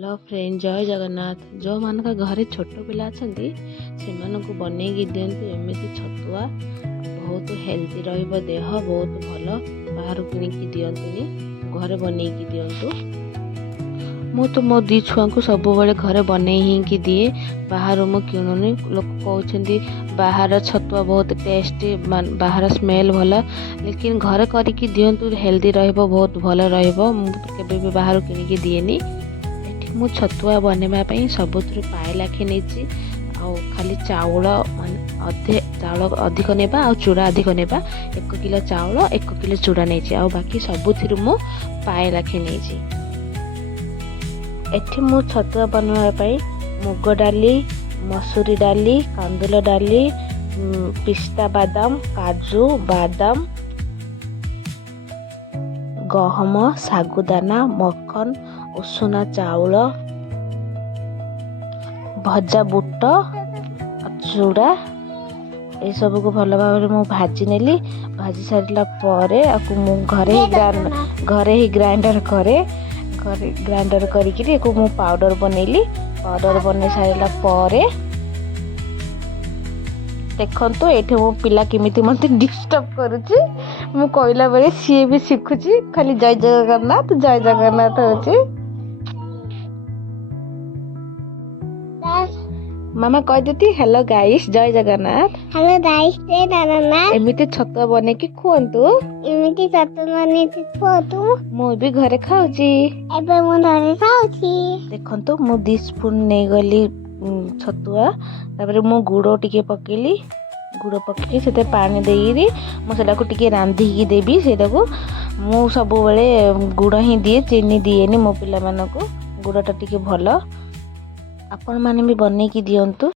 Hello friend, जय जगन्नाथ। जो मान घरे छोट पिला अच्छे से बनईकी दिंतु एमती छतुआ बहुत हेल्दी देह बहुत भल। बाहर किणिकी दिंतुनी, घरे बनईकी दिंतु। मु तो मो दी छुआ को सब घरे बनई ही दिए, बाहर मु किणुनी। लोग कहते बाहर छतुआ बहुत टेस्टी, बाहर स्मेल भल, लेकिन घरे करके दिंतु हेल्दी बहुत भल रही। बाहर किणिकी दिएनी। मु छतुआ बनवाई सबुथ पाए लाखे नहीं, खाली चाउल चाउल अधिक नेबा आ चूड़ा अधिक नेबा। 1 किलो चाउल 1 किलो चूड़ा नहीं, बाकी सबुथ मु पाए लाखे नहीं। एठी मु छतुआ बनवाई मुग डाली, मसूरी डाली, कांदुल डाली, पिस्ता बादाम, काजू बादाम, गहम, सागुदाना, मक्खन, उषुना चाउल, भजा बुट, चूड़ा ये सब को भल भाव में भाजी नेली। भाजी सारा पर घरे ही ग्राइंडर करे, घरे ग्राइंडर करी मु पाउडर बनैली। पाउडर बन सारा पर देखो ये मो पिला केमिति मते डिस्टर्ब करुची। मु कहला बेले सी भी शिखुची, खाली जय जगन्नाथ जय जगन्नाथ होची। मामा कह देती हेलो गाइस जय जगन्नाथ। हेलो गाइस जय जगन्नाथ। एमिति छतुआ बने की खुंतु, एमिति छतुआ बने की खुंतु। मु भी घरे खाउची, एबे मु घरे खाउची। देखंतु मु 2 स्पून नै गली छतुआ, तापर मु गुड़ टिके पकेली। गुड़ पकेली सेते पानी देइरी मु सेटा को टिके रांधी की देबी। सेटा को मु सब बेले गुड़ ही दिए, चीनी दिएनी। मो पिला मानको गुड़टा टिके भल। आपण माने भी बने की दियंतु।